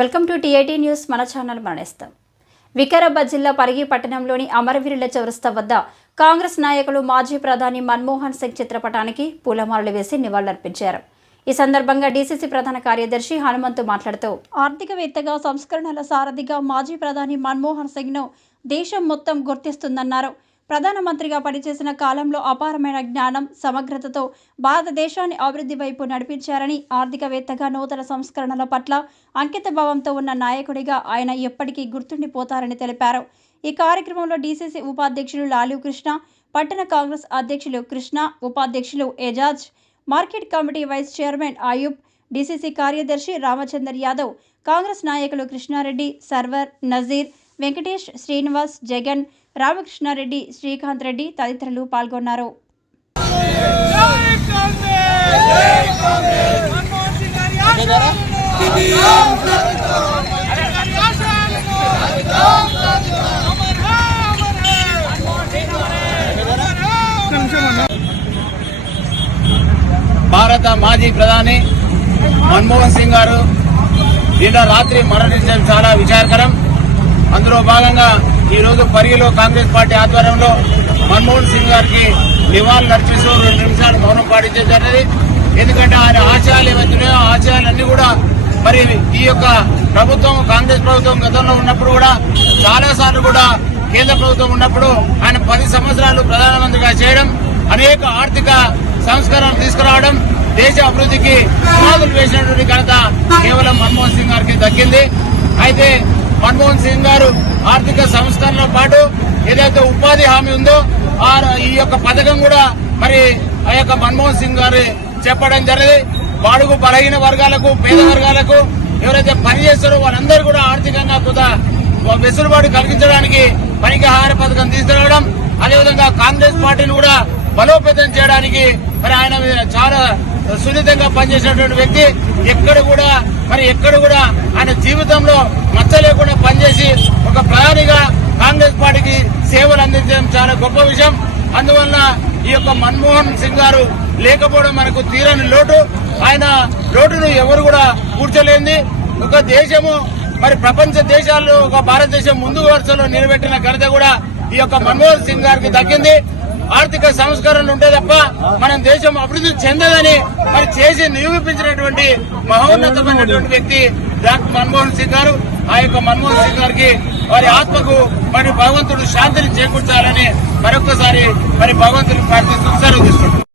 Welcome to TIT news. మన channel మరణిస్తాం. వికారాబాద్ జిల్లా పరిగి పట్టణంలోని అమరవీరుల చౌరస్తా వద్ద కాంగ్రెస్ నాయకులు మాజీ ప్రధాని మన్మోహన్ సింగ్ చిత్రపటానికి పూలమాలలు వేసి నివాళులర్పించారు. ఈ సందర్భంగా డీసీసీ ప్రధాన కార్యదర్శి హనుమంతు మాట్లాడుతూ ఆర్థికవేత్తగా సంస్కరణల సారథిగా మాజీ ప్రధాని మన్మోహన్ సింగ్ను దేశం మొత్తం గుర్తిస్తుందన్నారు. ప్రధానమంత్రిగా పనిచేసిన కాలంలో అపారమైన జ్ఞానం సమగ్రతతో భారతదేశాన్ని అభివృద్ధి వైపు నడిపించారని ఆర్థికవేత్తగా నూతన సంస్కరణల పట్ల అంకితభావంతో ఉన్న నాయకుడిగా ఆయన ఎప్పటికీ గుర్తుండిపోతారని తెలిపారు. ఈ కార్యక్రమంలో డీసీసీ ఉపాధ్యక్షులు లాలూ కృష్ణ పట్టణ కాంగ్రెస్ అధ్యక్షులు కృష్ణ ఉపాధ్యక్షులు Ejaz market committee vice chairman Ayub DCC కార్యదర్శి రామచందర్ యాదవ్ కాంగ్రెస్ నాయకులు కృష్ణారెడ్డి సర్వర్ నజీర్ వెంకటేష్ శ్రీనివాస్ జగన్ రామకృష్ణారెడ్డి శ్రీకాంత్ రెడ్డి తదితరులు పాల్గొన్నారు. భారత మాజీ ప్రధాని మన్మోహన్ సింగ్ గారు నిన్న రాత్రి మరణించడం చాలా విచారకరం. అందులో భాగంగా ఈ రోజు పరిగిలో కాంగ్రెస్ పార్టీ ఆధ్వర్యంలో మన్మోహన్ సింగ్ గారికి నివాళులు అర్పిస్తూ రెండు నిమిషాలు మౌనం పాటించడం జరిగింది. ఎందుకంటే ఆయన ఆశయాలు ఏవైతున్నాయో ఆశయాలన్నీ కూడా మరి ఈ యొక్క ప్రభుత్వం కాంగ్రెస్ ప్రభుత్వం గతంలో ఉన్నప్పుడు కూడా చాలాసార్లు కూడా కేంద్ర ప్రభుత్వం ఉన్నప్పుడు ఆయన పది సంవత్సరాలు ప్రధానమంత్రిగా చేయడం అనేక ఆర్థిక సంస్కరణలు తీసుకురావడం దేశ అభివృద్ధికి పునాదులు వేసినటువంటి ఘనత కేవలం మన్మోహన్ సింగ్ గారికి దక్కింది. అయితే మన్మోహన్ సింగ్ గారు ఆర్థిక సంస్కరణతో పాటు ఏదైతే ఉపాధి హామీ ఉందో ఆ ఈ యొక్క పథకం కూడా మరి ఆ యొక్క మన్మోహన్ సింగ్ గారు చెప్పడం జరిగింది. బాడుగు బలహీన వర్గాలకు పేద వర్గాలకు ఎవరైతే పని చేస్తారో వాళ్ళందరూ కూడా ఆర్థికంగా కొంత వెసులుబాటు కలిగించడానికి పనికి ఆహార పథకం తీసుకురావడం అదేవిధంగా కాంగ్రెస్ పార్టీని కూడా బలోపేతం చేయడానికి మరి ఆయన చాలా సున్నితంగా పనిచేసినటువంటి వ్యక్తి ఎక్కడ కూడా మరి ఎక్కడ కూడా ఆయన జీవితంలో మచ్చ లేకుండా పనిచేసి ఒక ప్రధానిగా కాంగ్రెస్ పార్టీకి సేవలు అందించడం చాలా గొప్ప విషయం. అందువల్ల ఈ యొక్క మన్మోహన్ సింగ్ గారు లేకపోవడం మనకు తీరని లోటు. ఆయన లోటును ఎవరు కూడా కూర్చోలేంది. ఒక దేశము మరి ప్రపంచ దేశాల్లో ఒక భారతదేశం ముందు వరుసలో నిలబెట్టిన ఘనత కూడా ఈ యొక్క మన్మోహన్ సింగ్ గారికి దక్కింది. ఆర్థిక సంస్కరణలు ఉంటే తప్ప మనం దేశం అభివృద్ధి చెందదని మరి చేసి నిరూపించినటువంటి మహోన్నతమైనటువంటి వ్యక్తి డాక్టర్ మన్మోహన్ సింగ్ గారు ఆ యొక్క మన్మోహన్ సింగ్ గారికి వారి ఆత్మకు మరి భగవంతుడు శాంతిని చేకూర్చాలని మరొకసారి మరి భగవంతుని ప్రార్థిస్తూ సెలవు తీసుకుంటున్నాను.